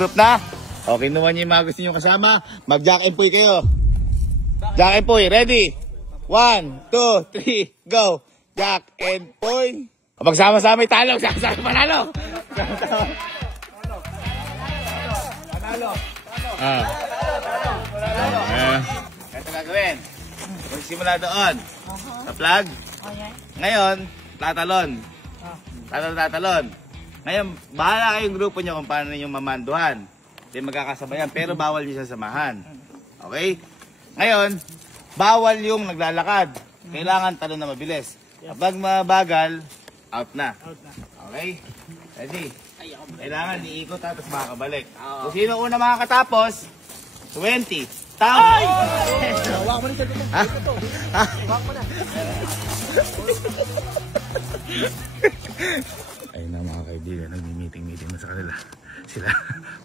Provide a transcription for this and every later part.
group na? Okay, kinuha niyo yung mga gusto niyo kasama. Mag-Jack and Poy kayo. Jack and Poy, ready? 1, 2, 3, go! Jack and Poy. Magsama-sama yung talong. Sama-sama panalo. Panalo. Ito gagawin. Magsimula doon. Sa flag. Ngayon, tatalon. Tatalon. Ngayon, bahala kayong grupo nyo kung paano ninyong mamanduhan. Hindi magkakasabayan, pero bawal nyo sasamahan. Okay? Ngayon, bawal yung naglalakad. Kailangan talon na mabilis. Kapag mabagal, out na. Okay? Ready? Kailangan iikot tapos makakabalik. Kung sino una makakatapos, 20. Tama! Hawak mo na sa dito. Hawak mo na. Ayun na mga kaibigan, nag-meeting na sa kanila. Sila,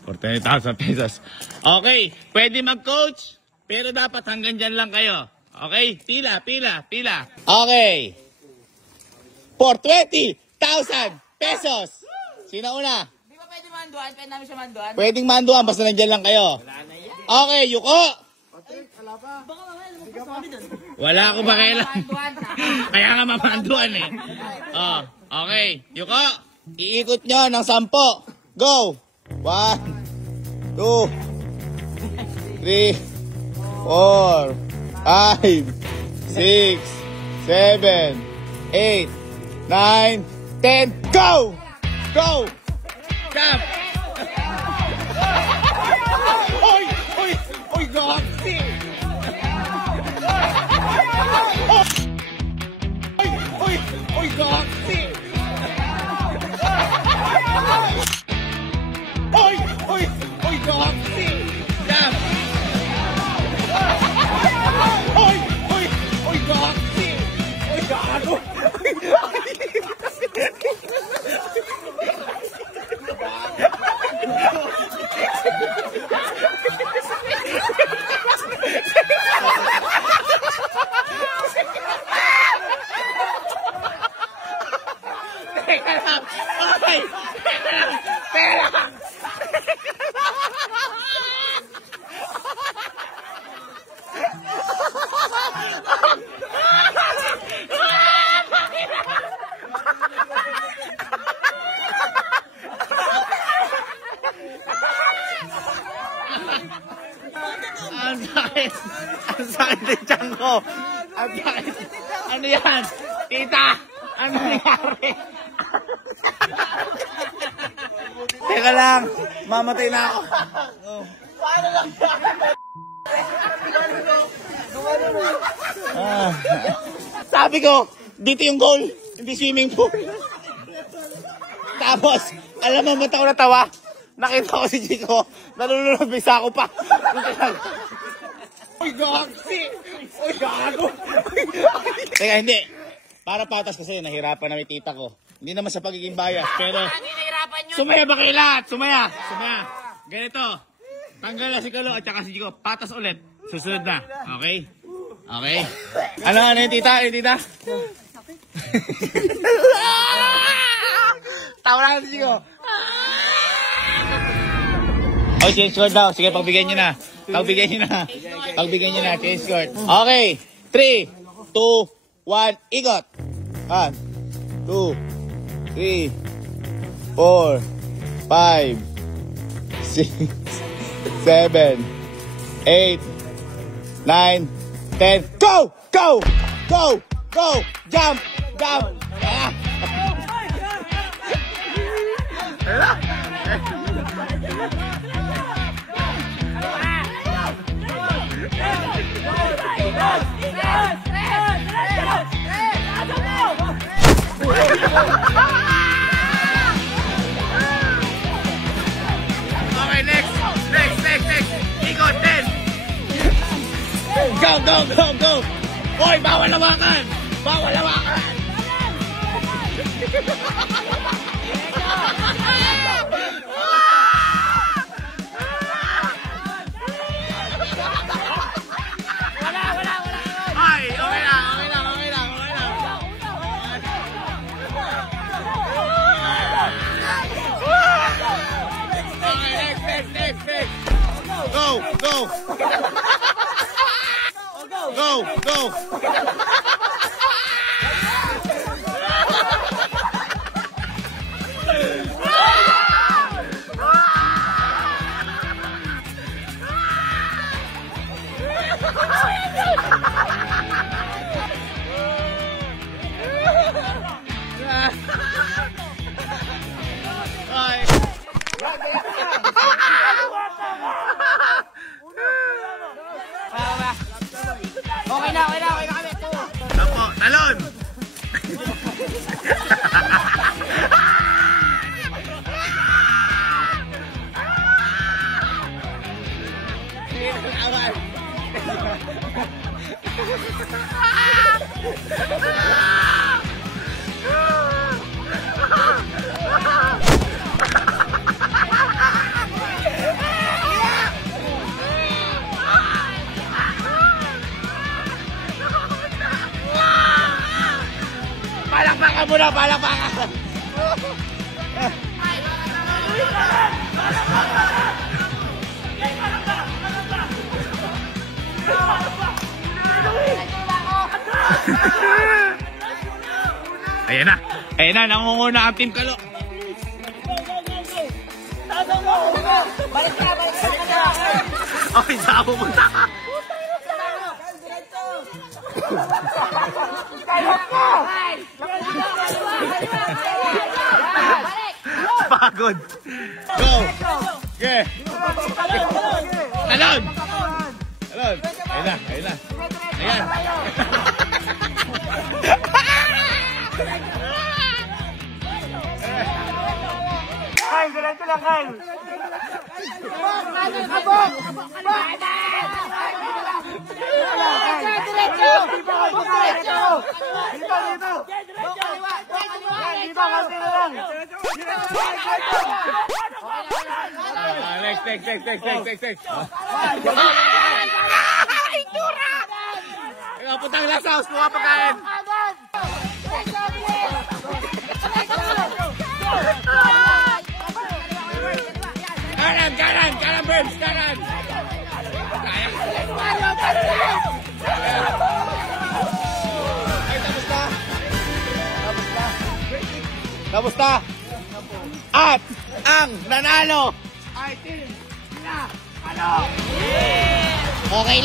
40,000 pesos. Okay, pwede mag-coach, pero dapat hanggang dyan lang kayo. Okay, pila. Okay, for 20,000 pesos. Sino una? Di ba pwede manduan? Pwede namin siya manduan? Pwedeng manduan, basta nandyan lang kayo. Okay, Yuko. Baka mamaya lumagpas kami doon. Wala akong pakialam. Kaya nga mamanduan eh. Oh, okay, Yuko. Iikot nyo ng 10. Go! 1, 2, 3, 4, 5, 6, 7, 8, 9, 10. Go! Go! Jump! Oy, gagsi! Oy, gagsi! Oy, gagsi! Jump! Oy, gagsi! Oy, gago! Teka lang! Okay! Teka lang! Ang sakit ng tiyan ko. Ang sakit. Ano yan? Tita! Ano nangyari? Teka lang. Mamatay na ako. Paano lang sabi ko, dito yung goal. Hindi swimming pool. Tapos, alam mo ba't ako natawa? Nakita ko si Chico. Nalulunod, may sako pa. Uy, gagsi! Uy, gago! Teka, hindi. Para patas kasi, nahirapan na may tita ko. Hindi naman sa pagiging bias, pero... Sumaya ba kayo lahat? Sumaya! Ganito. Tanggal na si Kalo at saka si Chico. Patas ulit. Susunod na. Okay? Okay? Ano yung tita? Tawa na si Chico. Oh, change score daw. Sige, pagbigyan nyo na. Change score. Okay. 3, 2, 1, ikot. 1, 2, 3, 4, 5, 6, 7, 8, 9, 10. Go! Jump! Okay, next. Ikot, 10. Go. Hoy, bawal lawakan. Ay, okay lang. Okay, next. Next. Go. Go. Ay. Okay na kami. Apo, talon! Palakpakan muna, palakpakan! Ayan na, nangunguna ang Team Kalo. Balik ka. Okay, saan pupunta ka? Pagod. Go. Okay. Talon. Ayun na. Ayan. Kyle, diretso lang, Kyle. Next. Putang lasaus, mga pagkain. Kanan, Burns, kanan. Ay, tapos na. At ang nanalo ay Team Kalo. Okay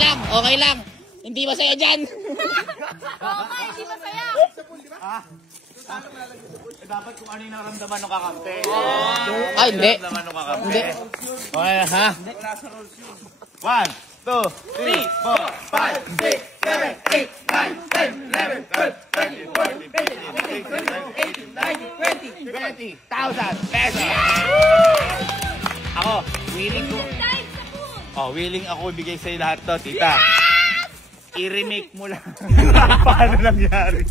lang. Hindi masaya dyan. Hindi masaya. Dapat kung ano yung nakaramdaman ng kakampi. Ay, hindi. Hindi. Okay, ha? 1, 2, 3, 4, 5, 6, 7, 8, 9, 10, 11, 12, 13, 14, 15, 16, 17, 18, 19, 20, 20,000 pesos. Ako, willing ako ibigay sa'yo lahat to, tita. I-remake mo lang. Paano nangyari?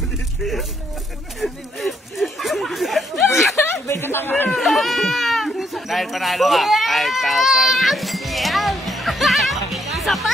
Dahil panalo ka, 5,000. Isa pa!